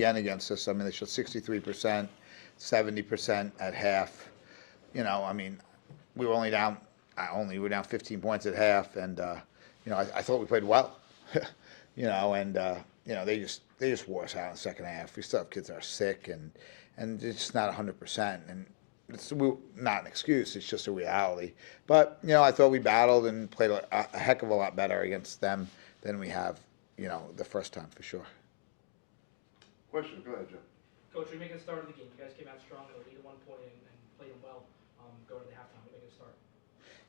again against us. I mean, they shot 63%, 70% at half. I mean, we were only down. We were down 15 points at half, and I thought we played well. And they just wore us out in the second half. We still have kids that are sick, and it's just not 100%. And it's not an excuse. It's just a reality. But I thought we battled and played a heck of a lot better against them than we have, the first time for sure. Question. Go ahead, Joe. Coach, we make a start of the game. You guys came out strong in the lead at one point and played them well. Going to the halftime, we make a start.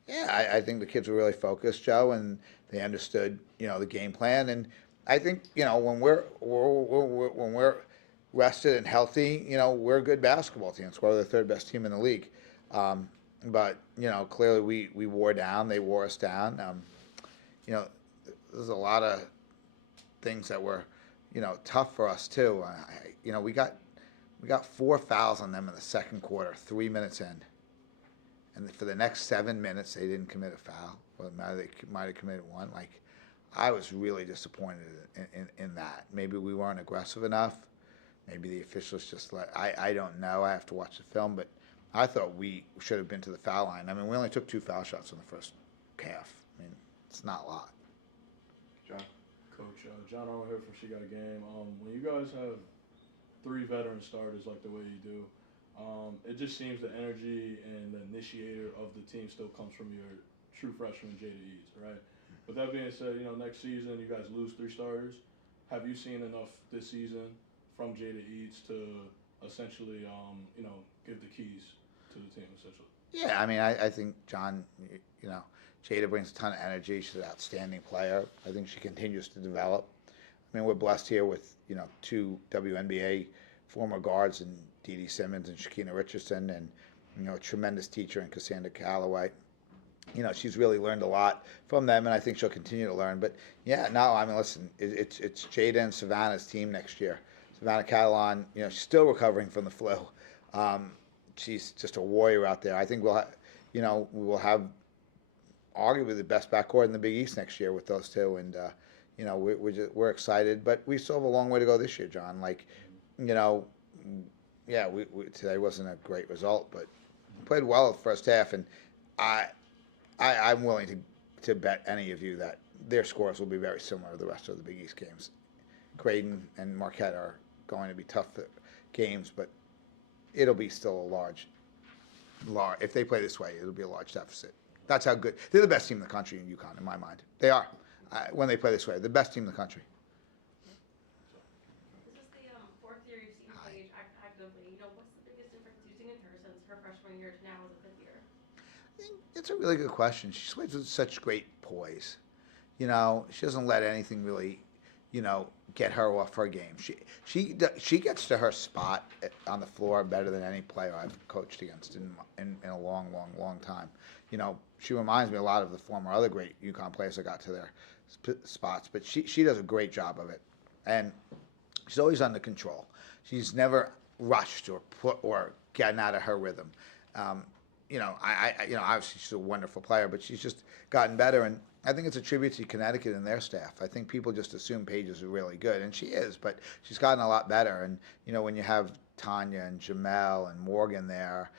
Yeah, I think the kids were really focused, Joe, and they understood, the game plan. And I think, when we're rested and healthy, we're a good basketball team. It's probably the third best team in the league. But clearly we wore down. They wore us down. There's a lot of things that were, tough for us too. We got 4 fouls on them in the second quarter, 3 minutes in. And for the next 7 minutes, they didn't commit a foul. Or they might have committed one. I was really disappointed in that. Maybe we weren't aggressive enough. Maybe the officials just I don't know. I have to watch the film. But I thought we should have been to the foul line. I mean, we only took 2 foul shots in the first half. I mean, it's not a lot. John? Coach, John Arnold here from She Got a Game. When you guys have 3 veteran starters like the way you do, it just seems the energy and the initiator of the team still comes from your true freshman, Jada Eads, right? With that being said, next season you guys lose 3 starters. Have you seen enough this season from Jada Eads to essentially, give the keys to the team, essentially? Yeah, I mean, I think John, Jada brings a ton of energy. She's an outstanding player. I think she continues to develop. I mean, we're blessed here with, 2 WNBA former guards and Dee Dee Simmons and Shakina Richardson, and, a tremendous teacher in Cassandra Calloway. She's really learned a lot from them, and I think she'll continue to learn. But, yeah, no, I mean, listen, it's Jada and Savannah's team next year. Savannah Catalan, she's still recovering from the flu. She's just a warrior out there. I think we will have arguably the best backcourt in the Big East next year with those 2, and we're excited, but we still have a long way to go this year, John. Yeah, today wasn't a great result, but we played well the first half, and I'm willing to bet any of you that their scores will be very similar to the rest of the Big East games. Creighton and Marquette are going to be tough games, but it'll be still a large. If they play this way, it'll be a large deficit. That's how good. They're the best team in the country in UConn, in my mind. They are. When they play this way, the best team in the country. This is the 4th year you've seen Paige actively. What's the biggest difference you've seen in her since her freshman year to now as a 5th year? I think it's a really good question. She plays with such great poise. She doesn't let anything really, get her off her game. She gets to her spot on the floor better than any player I've coached against in a long, long, long time. She reminds me a lot of the former other great UConn players that got to their spots, but she does a great job of it, and she's always under control. She's never rushed or getting out of her rhythm. Obviously she's a wonderful player, but she's just gotten better, and I think it's a tribute to Connecticut and their staff. I think people just assume Paige is really good, and she is, but she's gotten a lot better. And, when you have Tanya and Jamel and Morgan there,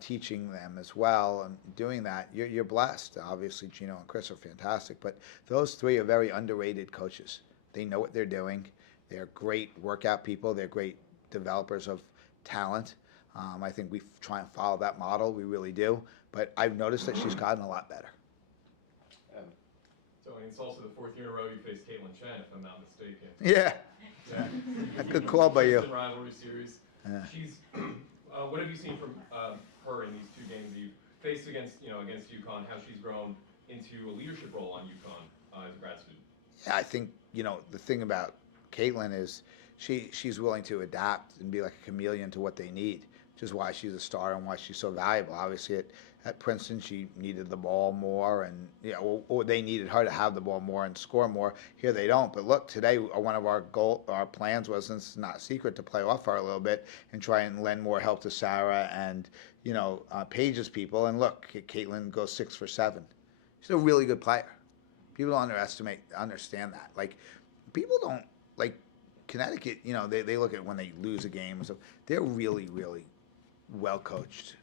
teaching them as well and doing that, you're blessed. Obviously, Gino and Chris are fantastic, but those 3 are very underrated coaches. They know what they're doing. They're great workout people. They're great developers of talent. I think we try and follow that model. We really do. But I've noticed that she's gotten a lot better. So it's also the 4th year in a row you faced Caitlin Chen, if I'm not mistaken. Yeah. A good call by you. Rivalry series. Yeah. She's. What have you seen from her in these 2 games that you've faced against UConn? How she's grown into a leadership role on UConn as a grad student. Yeah, I think the thing about Caitlin is she's willing to adapt and be like a chameleon to what they need, which is why she's a star and why she's so valuable. Obviously, at Princeton, she needed the ball more, and or they needed her to have the ball more and score more. Here they don't. But look, today one of our plans was, and it's not a secret, to play off her a little bit and try and lend more help to Sarah and Paige's people. And look, Caitlin goes 6 for 7. She's a really good player. People don't understand that. People don't Connecticut, you know, they look at when they lose a game, so they're really, really well coached,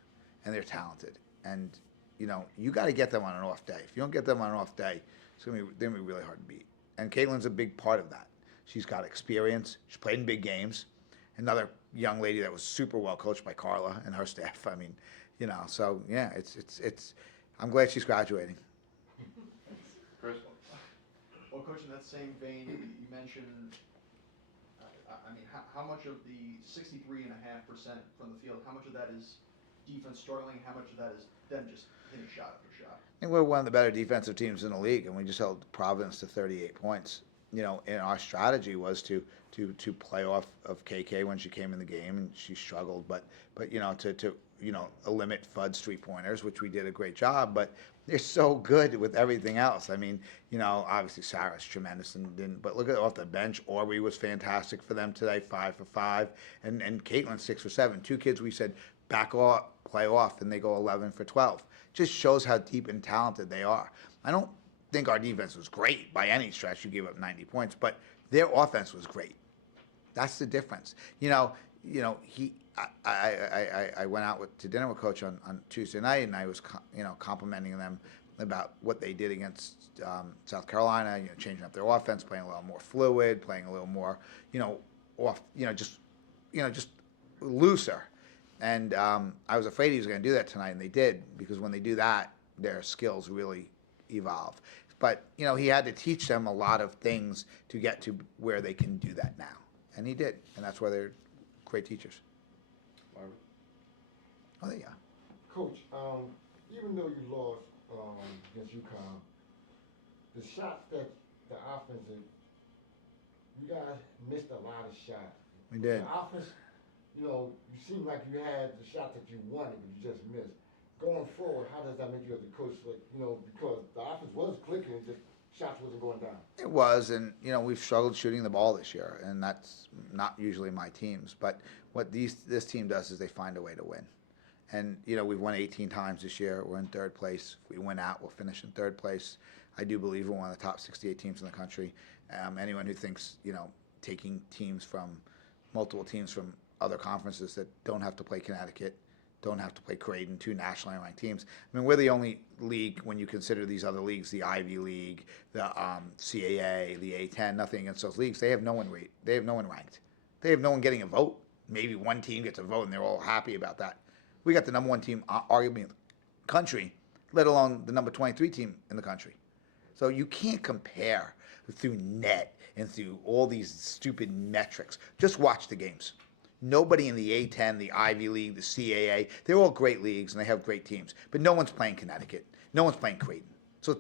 and they're talented. And you know, you got to get them on an off day. If you don't get them on an off day, they're gonna be really hard to beat. And Caitlin's a big part of that. She's got experience. She's played in big games. Another young lady that was super well coached by Carla and her staff. I mean, you know, so yeah, it's. I'm glad she's graduating. Chris? Well, Coach, in that same vein, you mentioned, I mean, how much of the 63.5% from the field, how much of that is defense struggling, how much of that is them just hitting shot after shot? I think we're one of the better defensive teams in the league, and we just held Providence to 38 points. You know, and our strategy was to play off of KK when she came in the game, and she struggled, but you know, to limit Fudd's 3-pointers, which we did a great job, but they're so good with everything else. I mean, you know, obviously Sarah's tremendous, but look at off the bench. Aubrey was fantastic for them today, 5 for 5, and Caitlin 6 for 7. Two kids we said back off, play off, and they go 11 for 12. Just shows how deep and talented they are. I don't think our defense was great by any stretch. You gave up 90 points, but their offense was great. That's the difference. I went out to dinner with Coach on Tuesday night, and I was complimenting them about what they did against South Carolina. You know, changing up their offense, playing a little more fluid, playing a little more just looser. And I was afraid he was going to do that tonight, and they did, because when they do that, their skills really evolve. But you know, he had to teach them a lot of things to get to where they can do that now, and he did, and that's why they're great teachers. Marvin? Oh, yeah. Coach, even though you lost against UConn, the shots that the offense, you guys missed a lot of shots. We did. The offense, you know, you seem like you had the shot that you wanted, but you just missed. Going forward, how does that make you as a coach? Like, you know, because the offense was clicking, just shots wasn't going down. It was, and you know, we've struggled shooting the ball this year, and that's not usually my teams. But what this team does is they find a way to win. And you know, we've won 18 times this year. We're in third place. If we win out, we'll finish in third place. I do believe we're one of the top 68 teams in the country. Anyone who thinks, you know, taking multiple teams from other conferences that don't have to play Connecticut, don't have to play Creighton, two nationally ranked teams. I mean, we're the only league, when you consider these other leagues, the Ivy League, the CAA, the A10, nothing against those leagues. They have no one ranked. They have no one getting a vote. Maybe one team gets a vote, and they're all happy about that. We got the number one team, arguably, in the country, let alone the number 23 team in the country. So you can't compare through net and through all these stupid metrics. Just watch the games. Nobody in the A10, the Ivy League, the CAA, they're all great leagues and they have great teams. But no one's playing Connecticut. No one's playing Creighton. So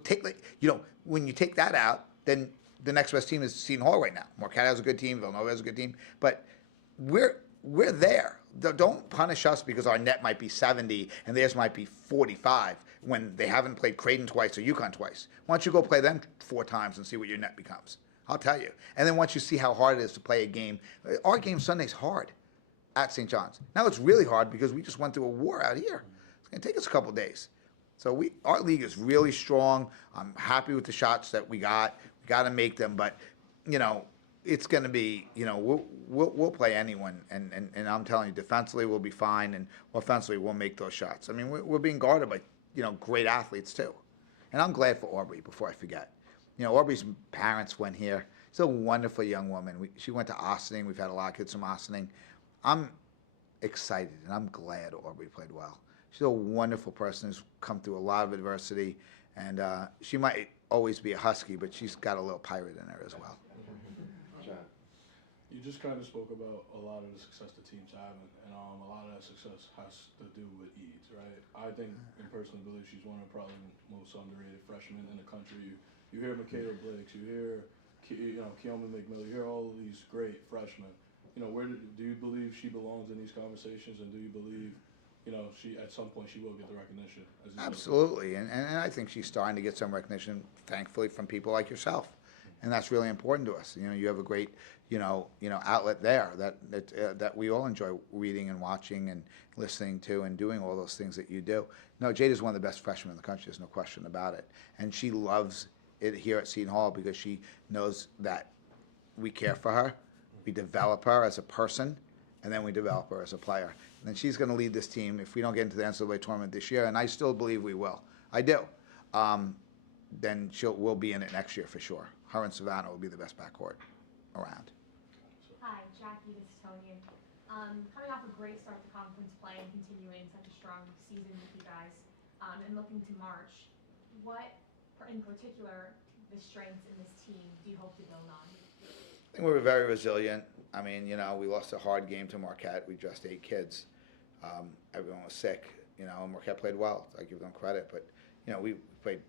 when you take that out, then the next best team is Seton Hall right now. Marquette has a good team. Villanova has a good team. But we're there. Don't punish us because our net might be 70 and theirs might be 45 when they haven't played Creighton twice or UConn twice. Why don't you go play them 4 times and see what your net becomes? I'll tell you. And then once you see how hard it is to play a game, our game Sunday's hard at St. John's. Now it's really hard because we just went through a war out here. It's going to take us a couple of days. So our league is really strong. I'm happy with the shots that we got. We got to make them, but you know, it's going to be, you know, we'll play anyone, and I'm telling you, defensively we'll be fine, and offensively we'll make those shots. I mean, we're being guarded by, you know, great athletes too, and I'm glad for Aubrey. Before I forget, you know, Aubrey's parents went here. She's a wonderful young woman. She went to Ossining. We've had a lot of kids from Ossining. I'm excited, and I'm glad Aubrey played well. She's a wonderful person who's come through a lot of adversity, and she might always be a Husky, but she's got a little pirate in her as well. John? You just kind of spoke about a lot of the success the team's having, and a lot of that success has to do with Eads, right? I think, and personally believe she's one of probably the most underrated freshmen in the country. You hear Michaela Blakes, you hear Keoma McMillan, you hear all of these great freshmen. You know, do you believe she belongs in these conversations, and do you believe, you know, she at some point she will get the recognition? Absolutely, and I think she's starting to get some recognition, thankfully, from people like yourself, and that's really important to us. You know, you have a great, outlet there that we all enjoy reading and watching and listening to and doing all those things that you do. No, Jade is one of the best freshmen in the country. There's no question about it, and she loves it here at Seton Hall because she knows that we care for her. We develop her as a person, and then we develop her as a player. And then she's going to lead this team if we don't get into the NCAA tournament this year, and I still believe we will. I do. Then we'll be in it next year for sure. Her and Savannah will be the best backcourt around. Hi, Jackie, this is Tony. Coming off a great start to conference play and continuing such a strong season with you guys, and looking to March, what in particular the strengths in this team do you hope to build on? I think we were very resilient. I mean, you know, we lost a hard game to Marquette. We just 8 kids. Everyone was sick, you know, and Marquette played well. I give them credit. But, you know, we played,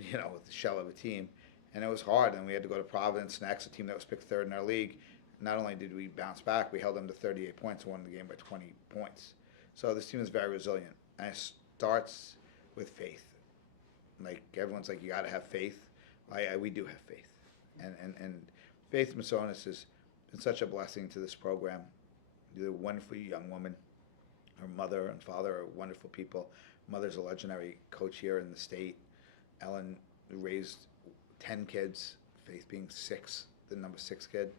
you know, with the shell of a team. And it was hard. And we had to go to Providence next, a team that was picked 3rd in our league. Not only did we bounce back, we held them to 38 points and won the game by 20 points. So this team is very resilient. And it starts with faith. Like, everyone's like, you got to have faith. We do have faith. And Faith Masonis has been such a blessing to this program. She's a wonderful young woman. Her mother and father are wonderful people. Mother's a legendary coach here in the state. Ellen raised 10 kids, Faith being 6, the number 6 kid.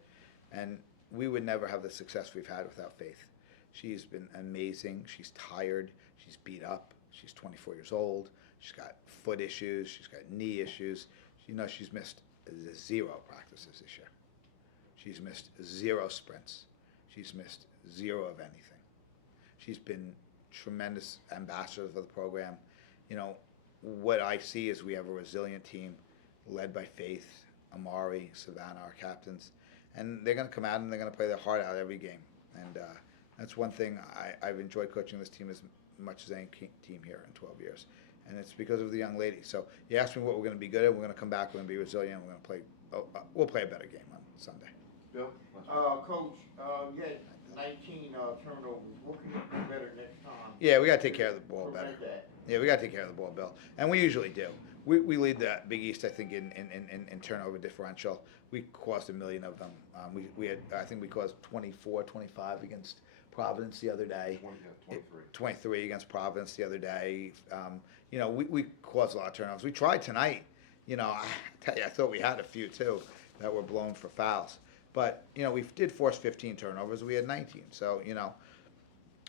And we would never have the success we've had without Faith. She's been amazing. She's tired. She's beat up. She's 24 years old. She's got foot issues. She's got knee issues. You know, she's missed 0 practices this year. She's missed 0 sprints. She's missed 0 of anything. She's been tremendous ambassador of the program. You know, what I see is we have a resilient team led by Faith, Amari, Savannah, our captains. And they're going to come out and they're going to play their heart out every game. And that's one thing I've enjoyed coaching this team as much as any team here in 12 years. And it's because of the young lady. So you ask me what we're going to be good at, we're going to come back, we're going to be resilient, we're going to play, we'll play a better game on Sunday. Bill? Coach, you had 19 turnovers. What can you do better next time? Yeah, we got to take care of the ball better. Prevent that. Yeah, we got to take care of the ball, Bill. And we usually do. We lead the Big East, I think, in turnover differential. We caused 1 million of them. We had, I think we caused 24, 25 against Providence the other day. 23 against Providence the other day. You know, we caused a lot of turnovers. We tried tonight. You know, I tell you, I thought we had a few too that were blown for fouls. But, you know, we did force 15 turnovers. We had 19. So, you know,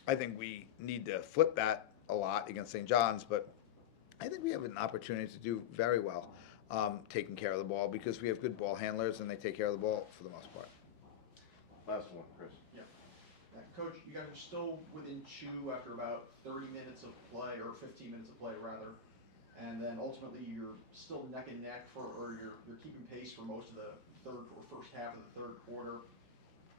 I think we need to flip that a lot against St. John's. But I think we have an opportunity to do very well taking care of the ball because we have good ball handlers and they take care of the ball for the most part. Last one, Chris. Yeah. Coach, you guys are still within 2 after about 30 minutes of play, or 15 minutes of play rather. And then ultimately you're still neck and neck or you're keeping pace for most of the first half of the 3rd quarter.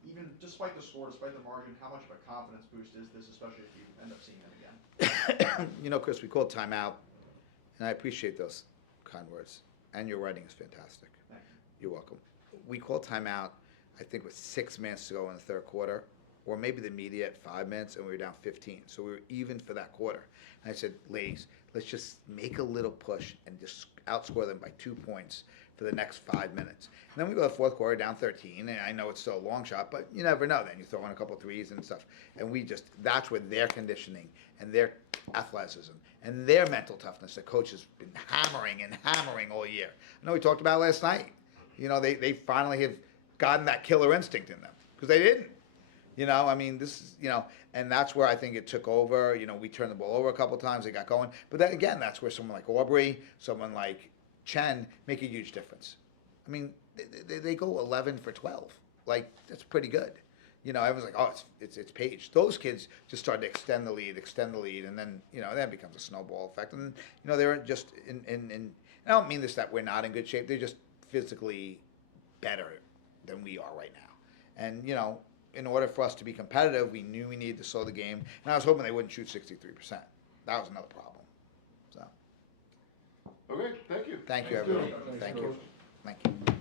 Even despite the score, despite the margin, how much of a confidence boost is this, especially if you end up seeing them again? You know, Chris, we called timeout, and I appreciate those kind words. And your writing is fantastic. Thank you. You're welcome. We called timeout, I think, with 6 minutes to go in the 3rd quarter, or maybe the immediate 5 minutes, and we were down 15. So we were even for that quarter. And I said, ladies, let's just make a little push and just outscore them by 2 points for the next 5 minutes. And then we go to the 4th quarter down 13, and I know it's still a long shot, but you never know then. You throw in a couple of threes and stuff. And that's where their conditioning and their athleticism and their mental toughness that coach has been hammering and hammering all year. I know we talked about it last night. You know, they finally have gotten that killer instinct in them because they didn't. You know, I mean, this is, you know, and that's where I think it took over. You know, we turned the ball over a couple of times. They got going. But then again, that's where someone like Aubrey, someone like Chen make a huge difference. I mean, they go 11 for 12. Like, that's pretty good. You know, everyone's like, oh, it's Paige. Those kids just started to extend the lead, and then, you know, that becomes a snowball effect. And, you know, they're just in I don't mean this that we're not in good shape. They're just physically better than we are right now. And, you know, in order for us to be competitive, we knew we needed to slow the game. And I was hoping they wouldn't shoot 63%. That was another problem. So. Okay, thank you. Thank you, Thanks, everyone. Bill. Thank you. Thank you.